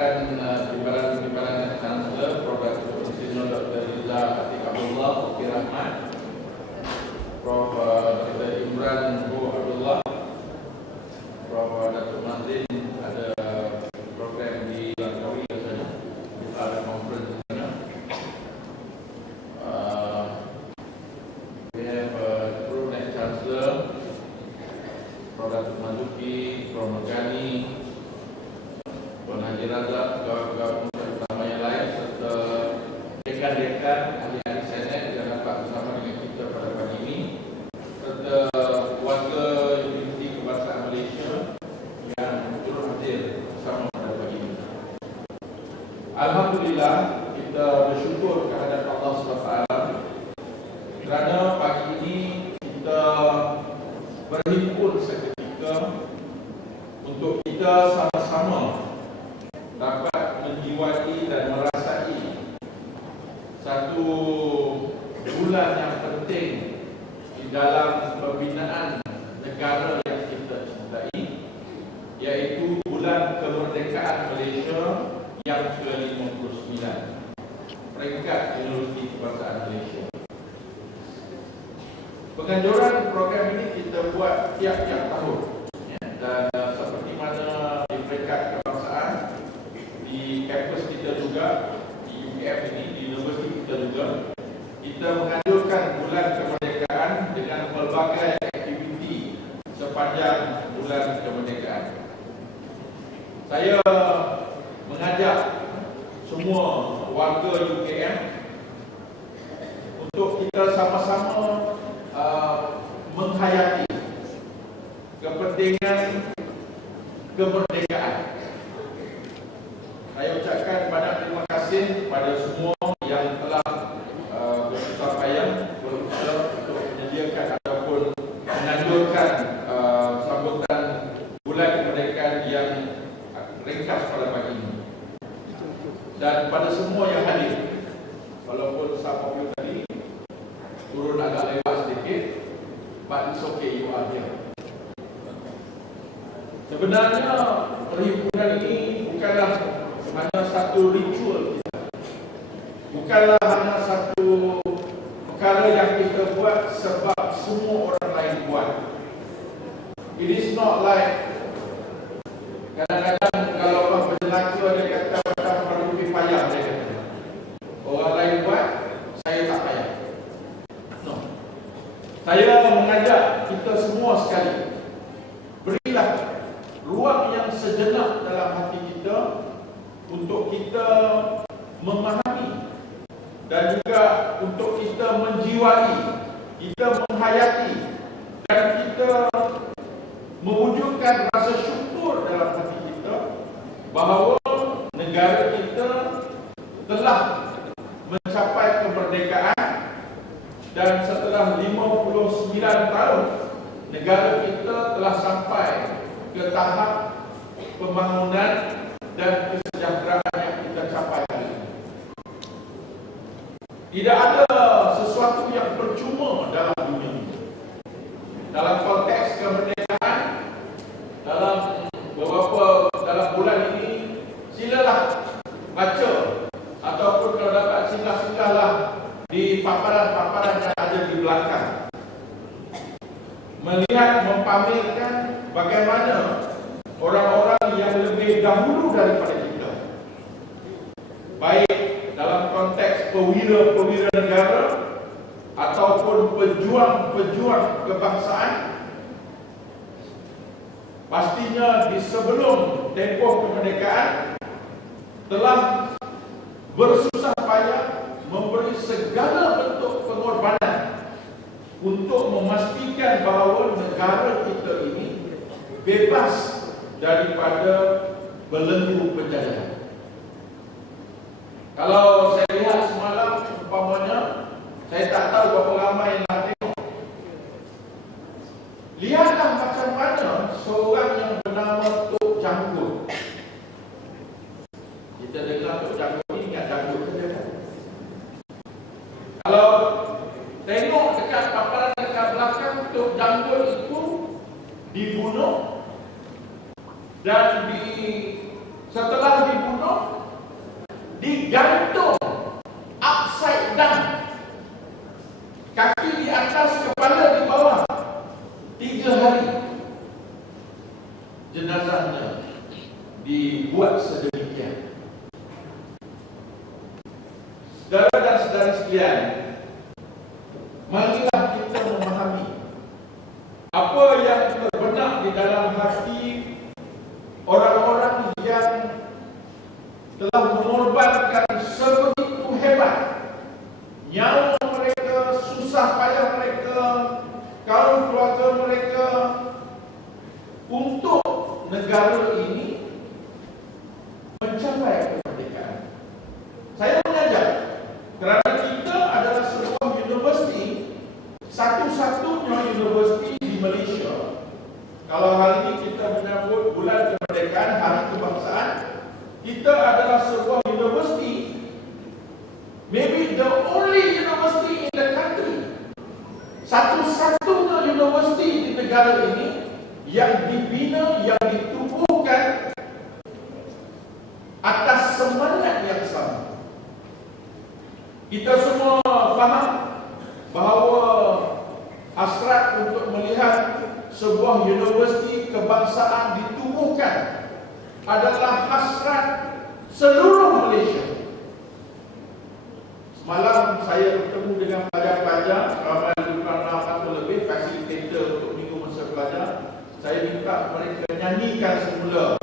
Timbalan Chancellor Prof. Dr. Riza Atik Abdullah Fakir Ahmad, Prof. Dr. Imran Abdullah, Prof. Datuk Mazin ada program di Langkawi katanya, ada conference di sana. We have Prof. Next Chancellor Prof. Datuk Mazuki, Prof. Magani, Puan Haji Razak, pegawai-pegawai utama yang lain serta dekan-dekan ahli-ahli Senet yang dapat bersama dengan kita pada pagi ini, serta warga Universiti Kebangsaan Malaysia yang turut hadir bersama pada pagi ini. Alhamdulillah, kita bersyukur kehadirat Allah SWT kerana pagi ini kita berhimpun seketika untuk kita sama-sama dapat menjiwai dan merasai satu bulan yang penting di dalam pembinaan negara yang kita cintai, iaitu bulan kemerdekaan Malaysia yang ke-59, peringkat Universiti Kebangsaan Malaysia. Penganjuran program ini kita buat tiap-tiap tahun, dan seperti mana di peringkat kebangsaan, di kampus kita juga, di UKM ini, di universiti kita juga, kita menganjurkan bulan kemerdekaan dengan pelbagai aktiviti sepanjang bulan kemerdekaan. Saya mengajak semua warga UKM untuk kita sama-sama menghayati kepentingan kemerdekaan. Saya ucapkan banyak terima kasih kepada semua yang telah bersusah payah berusaha untuk menyediakan ataupun menganjurkan sambutan bulan kemerdekaan yang ringkas pada pagi ini. Dan pada semua yang hadir, walaupun some of you tadi turun agak lewat sedikit, but it's okay, you are here. Sebenarnya perhimpunan ini bukanlah hanya satu ritual kita, bukanlah hanya satu perkara yang kita buat sebab semua orang lain buat. It is not like kadang-kadang kalau orang berjelaka dia kata macam perlu payah, dia kata orang lain buat, saya tak payah. No. Saya mengajak kita semua sekali, berilah ruang yang sejenak dalam hati kita untuk kita memahami dan juga untuk kita menjiwai, kita menghayati dan kita mewujudkan rasa syukur dalam hati kita bahawa negara kita telah mencapai kemerdekaan, dan setelah 59 tahun negara kita telah sampai ke tahap pembangunan dan kesejahteraan yang kita capai hari ini. Tidak ada sesuatu yang percuma dalam dunia ini. Dalam konteks kemerdekaan, dalam dalam bulan ini, silalah baca ataupun kalau dapat singgah-singgahlah di paparan-paparan yang ada di belakang, melihat, mempamerkan bagaimana orang-orang yang lebih dahulu daripada kita, baik dalam konteks perwira-perwira negara ataupun pejuang-pejuang kebangsaan, pastinya di sebelum tempoh kemerdekaan telah bersusah payah memberi segala bentuk pengorbanan untuk memastikan bahawa negara kita ini bebas daripada belenggu penjajahan. Kalau saya lihat semalam, umpamanya, saya tak tahu berapa ramai yang nak tengok. Lihatlah macam mana seorang yang bernama Tok Janggut. Kita dengar Tok Janggut ni ingat janggut saja kan? Kalau tengok dekat paparan dekat belakang, Tok Janggut itu dibunuh, dan setelah dibunuh dibuat sedemikian. Saudara dan saudari sekalian, marilah kita memahami apa yang terbenak di dalam hati orang-orang yang telah mengorbankan sebegitu hebat nyawa mereka, susah payah mereka, kaum keluarga mereka untuk negara ini mencapai kemerdekaan. Saya mengajar kerana kita adalah sebuah universiti, satu-satunya universiti di Malaysia. Kalau hari ini kita menyambut bulan kemerdekaan, hari kebangsaan, kita adalah sebuah universiti, maybe the only university in the country, satu-satunya universiti di negara ini yang dibina, yang ditubuhkan atas semangat yang sama. Kita semua faham bahawa hasrat untuk melihat sebuah universiti kebangsaan ditubuhkan adalah hasrat seluruh Malaysia. Semalam saya bertemu dengan pelajar-pelajar ramai lebih kurang 6 atau lebih fasilitator untuk minggu masa pelajar. Saya minta mereka nyanyikan semula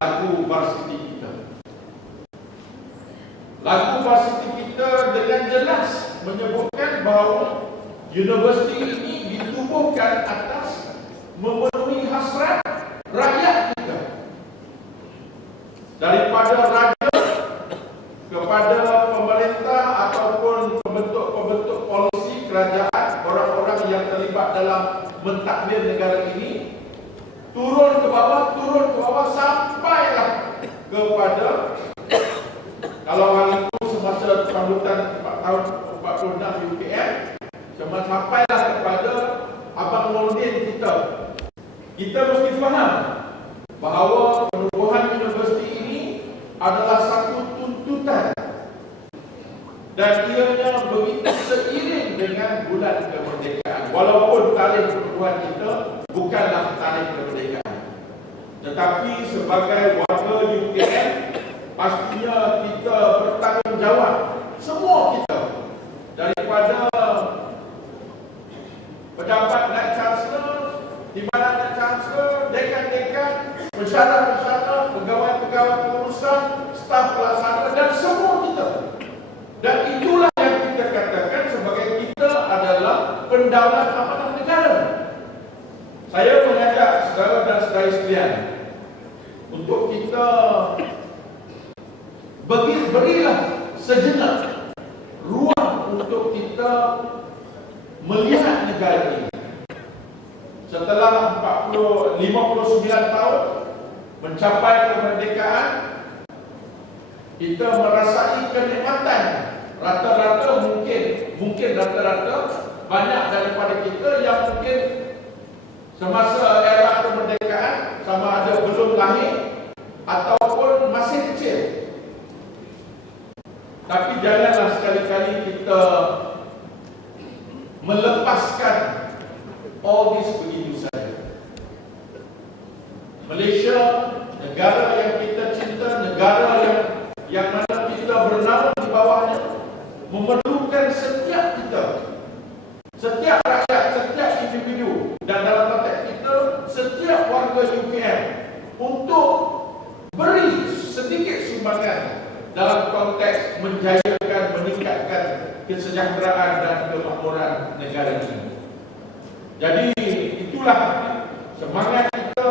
lagu varsity kita. Lagu varsity kita dengan jelas menyebutkan bahawa universiti ini ditubuhkan atas memenuhi hasrat rakyat kita. Daripada raja kepada pemerintah ataupun pembentuk-pembentuk polisi kerajaan, orang-orang yang terlibat dalam mentadbir negara ini, turun ke bawah sampailah kepada, kalau hari itu semasa sambutan 4 tahun 46 UKM, sampailah kepada Abang Nordin kita. Kita mesti faham bahawa penubuhan universiti ini adalah satu tuntutan dan ianya begitu seiring dengan bulan kemerdekaan. Walaupun tarikh penubuhan kita bukanlah tarikh kemerdekaan, tetapi sebagai warga UKM pastinya kita bertanggungjawab, semua kita, daripada pejabat naik chancellor, timbalan naik chancellor, dekan-dekan, pensyarah-pensyarah, pegawai-pegawai pengurusan, staf pelaksana dan semua kita. Dan itulah yang kita katakan sebagai kita adalah pendaulat amanah negara. Saya mengajak saudara dan saudari sekalian untuk kita berilah sejenak ruang untuk kita melihat negara ini. Setelah 59 tahun mencapai kemerdekaan, kita merasai kenikmatan. Rata-rata mungkin rata-rata banyak daripada kita yang mungkin semasa era kemerdekaan sama ada belum lahir ataupun masih kecil. Tapi janganlah sekali-kali kita melepaskan all this begitu saja. Malaysia, negara yang kita cinta, negara yang mana kita bernaung di bawahnya, memerlukan setiap kita, setiap rakyat, setiap individu, dan dalam konteks kita, setiap warga UKM untuk beri sedikit sumbangan dalam konteks menjayakan, meningkatkan kesejahteraan dan kemakmuran negara ini. Jadi itulah semangat kita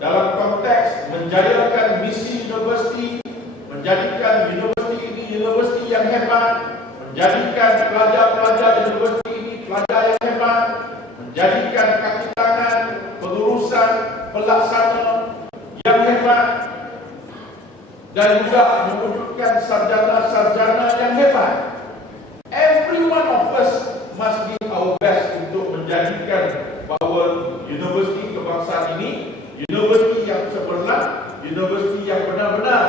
dalam konteks menjayakan misi universiti, menjadikan universiti ini universiti yang hebat, menjadikan pelajar-pelajar universiti ini pelajar yang hebat, menjadikan kaki tangan, pengurusan, pelaksana yang hebat, dan juga mewujudkan sarjana-sarjana yang hebat. Every one of us must give our best untuk menjadikan bahawa universiti kebangsaan ini universiti yang cemerlang, universiti yang benar-benar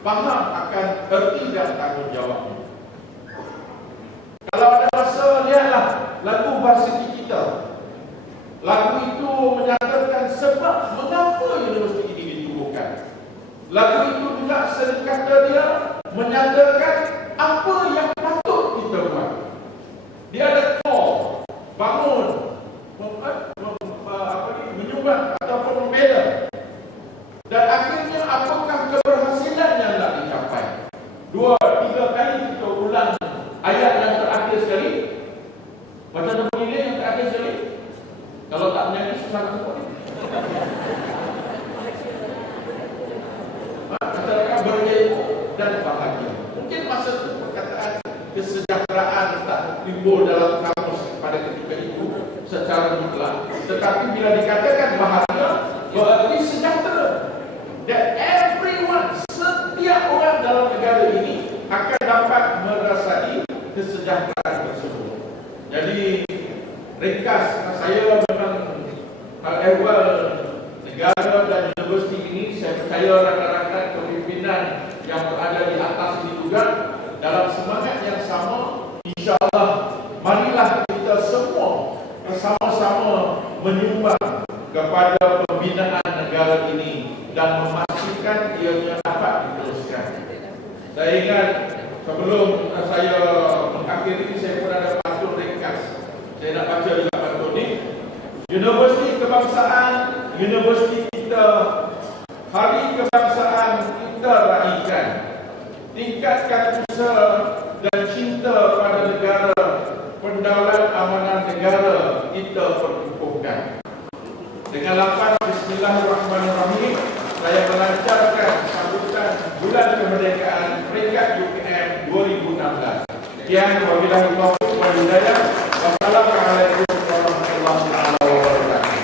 faham akan erti dan tanggungjawabnya. Kalau ada masa, lihatlah lagu varsity kita. Lagu itu menyatakan sebab mengapa universiti ini ditubuhkan. Lagu itu juga sekata dia menyatakan apa yang patut kita buat. Dia ada call, bangun, menyumbang ataupun membela. Dan akhirnya apakah keberhasilan yang nak dicapai? 2-3 kali kita ulang ayat yang terakhir sekali. Macam mana bunyi yang terakhir sekali? Kalau tak menyanyi susah nak sebut ni. Katakan berilmu dan bahagia. Mungkin masa itu perkataan kesejahteraan tak timbul dalam kamus pada ketika itu secara mutlak. Tetapi bila dikatakan bahagia, berarti sejahtera. That everyone, setiap orang dalam negara ini akan dapat merasai kesejahteraan tersebut. Jadi ringkas, saya memang ehwal negara dan universiti ini, saya percaya rakan-rakan kepimpinan yang berada di atas ini juga dalam semangat yang sama. InsyaAllah, marilah kita semua bersama-sama menyumbang kepada pembinaan negara ini dan memastikan ianya dapat diteruskan. Saya ingat sebelum saya mengakhiri, saya pun ada pantun ringkas. Saya nak baca juga pantun ni. Universiti Kebangsaan, universiti kita, hari kebangsaan kita raikan. Tingkatkan usaha dan cinta pada negara, pendaulat amanah negara kita perkukuhkan. Dengan lafaz Bismillahirrahmanirrahim, saya melancarkan sambutan Bulan Kemerdekaan peringkat UKM 2016. Sekian, wabillahi taufiq wal hidayah. Wassalamualaikum warahmatullahi wabarakatuh.